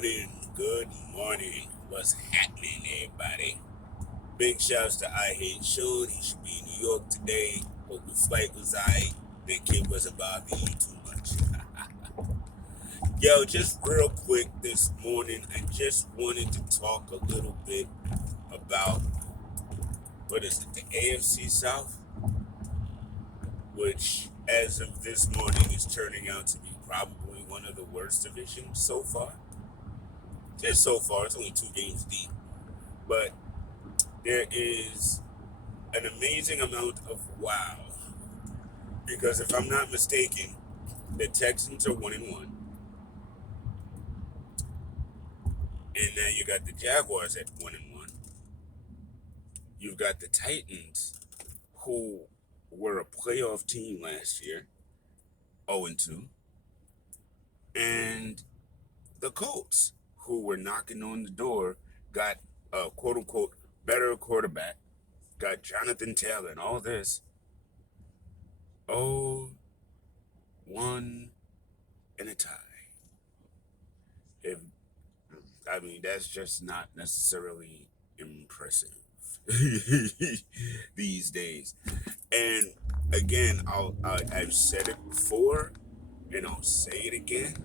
Good morning. What's happening, everybody? Big shouts to I Hate Sean. He should be in New York today. Hope the flight was alright. That kid wasn't bothering you too much. Yo, just real quick this morning, I just wanted to talk a little bit about, what is it, the AFC South? Which, as of this morning, is turning out to be probably one of the worst divisions so far. Just so far, it's only 2 games deep. But there is an amazing amount of wow. Because if I'm not mistaken, the Texans are 1-1. And now you got the Jaguars at 1-1. You've got the Titans, who were a playoff team last year, 0-2. And the Colts, who were knocking on the door, got a quote-unquote better quarterback, got Jonathan Taylor and all this. 0-1 and a tie. That's just not necessarily impressive these days. And again, I've said it before, and I'll say it again.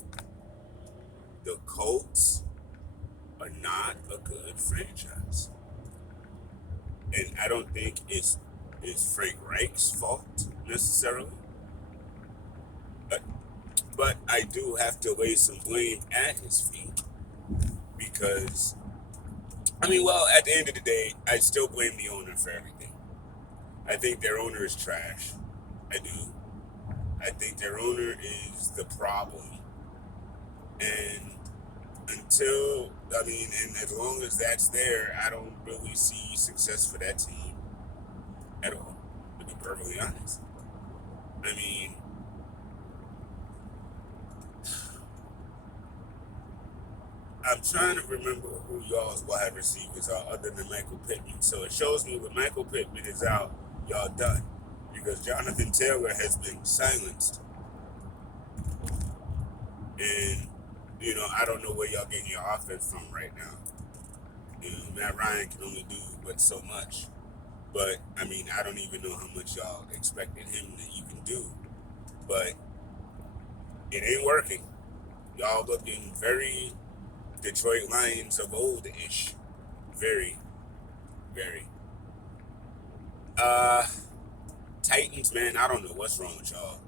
The Colts are not a good franchise, and I don't think it's Frank Reich's fault necessarily. But I do have to lay some blame at his feet because, at the end of the day, I still blame the owner for everything. I think their owner is trash. I do. I think their owner is the problem. And as long as that's there, I don't really see success for that team at all, to be perfectly honest. I'm trying to remember who y'all's wide receivers are other than Michael Pittman. So it shows me when Michael Pittman is out, y'all done. Because Jonathan Taylor has been silenced. And, I don't know where y'all getting your offense from right now. Matt Ryan can only do but so much. But, I don't even know how much y'all expected him to even do. But it ain't working. Y'all looking very Detroit Lions of old-ish. Very, very. Titans, man, I don't know what's wrong with y'all.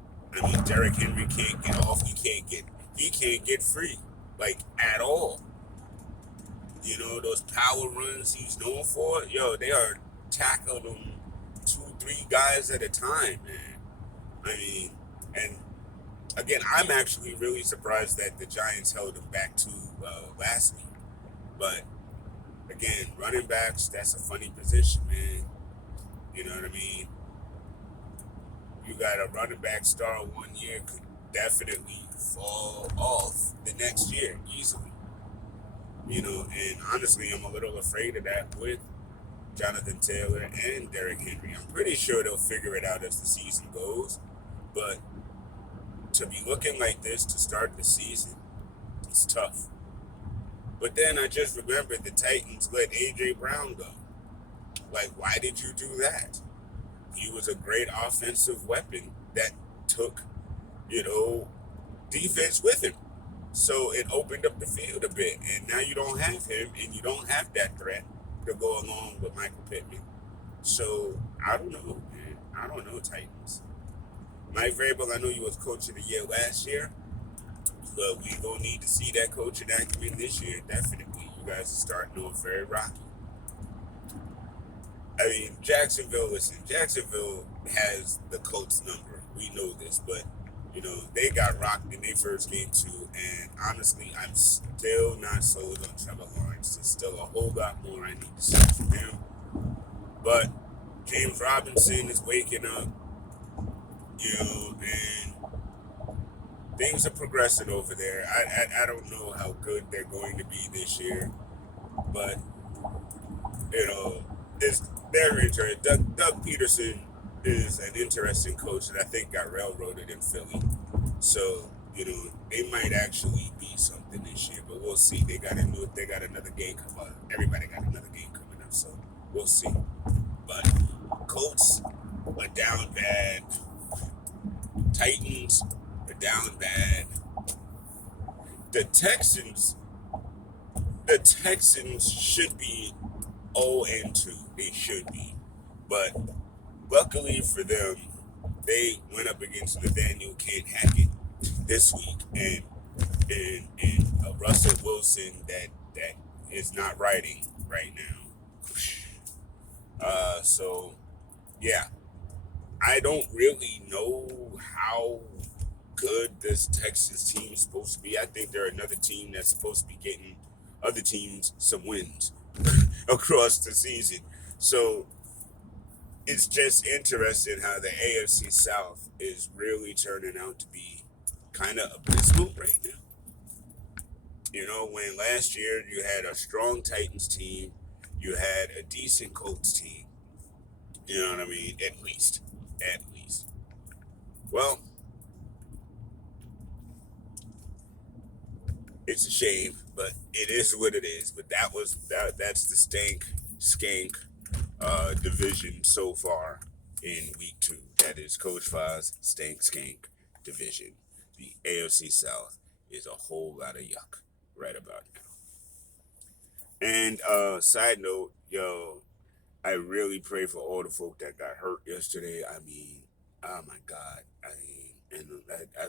Derrick Henry can't get off. He can't get free, at all. Those power runs he's known for, they are tackling him 2-3 guys at a time, man. And again, I'm actually really surprised that the Giants held him back to last week. But again, running backs, that's a funny position, man. You know what I mean? You got a running back star 1 year, could definitely fall off the next year easily. And honestly, I'm a little afraid of that with Jonathan Taylor and Derrick Henry. I'm pretty sure they'll figure it out as the season goes. But to be looking like this to start the season, it's tough. But then I just remembered the Titans let A.J. Brown go. Why did you do that? He was a great offensive weapon that took, defense with him. So it opened up the field a bit. And now you don't have him, and you don't have that threat to go along with Michael Pittman. So I don't know, man. I don't know, Titans. Mike Vrabel, I know you was coach of the year last year, but we gonna need to see that coaching acumen this year, definitely. You guys are starting off very rocky. Jacksonville has the Colts number. We know this, but, they got rocked in their first game too, and honestly, I'm still not sold on Trevor Lawrence. There's still a whole lot more I need to see from him. But James Robinson is waking up, and things are progressing over there. I don't know how good they're going to be this year, but, they're interesting. Doug Peterson is an interesting coach that I think got railroaded in Philly. So, they might actually be something this year. but we'll see. They got another game coming up. Everybody got another game coming up, so we'll see. But Colts are down bad. Titans are down bad. The Texans, the Texans should be 0-2. They should be, but luckily for them, they went up against Nathaniel Kent Hackett this week, and Russell Wilson that is not riding right now. So yeah, I don't really know how good this Texas team is supposed to be. I think they're another team that's supposed to be getting other teams some wins across the season. So it's just interesting how the AFC South is really turning out to be kind of abysmal right now. You know, when last year you had a strong Titans team, you had a decent Colts team. You know what I mean? At least. At least. Well, it's a shame, but it is what it is. But that's the Skank division so far in week 2. That is Coach Foz Skank division. The AFC South is a whole lot of yuck right about now. And side note, yo, I really pray for all the folk that got hurt yesterday. I mean, oh my God.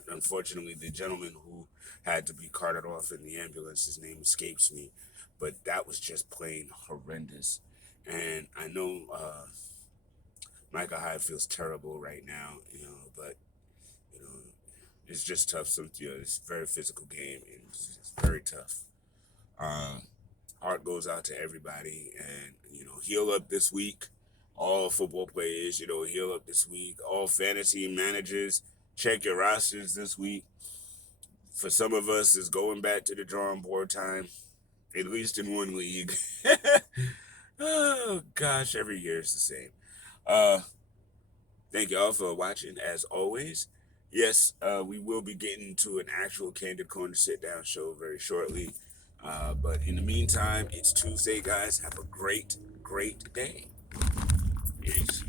Unfortunately, the gentleman who had to be carted off in the ambulance, his name escapes me, but that was just plain horrendous. And I know Micah Hyde feels terrible right now, but it's just tough. It's a very physical game, and it's very tough. Heart goes out to everybody, and heal up this week. All football players, heal up this week. All fantasy managers, check your rosters this week. For some of us, it's going back to the drawing board time, at least in one league. Oh gosh, every year it's the same. Thank y'all for watching as always. Yes, we will be getting to an actual Candid Corner sit-down show very shortly. But in the meantime, it's Tuesday, guys. Have a great day. Peace.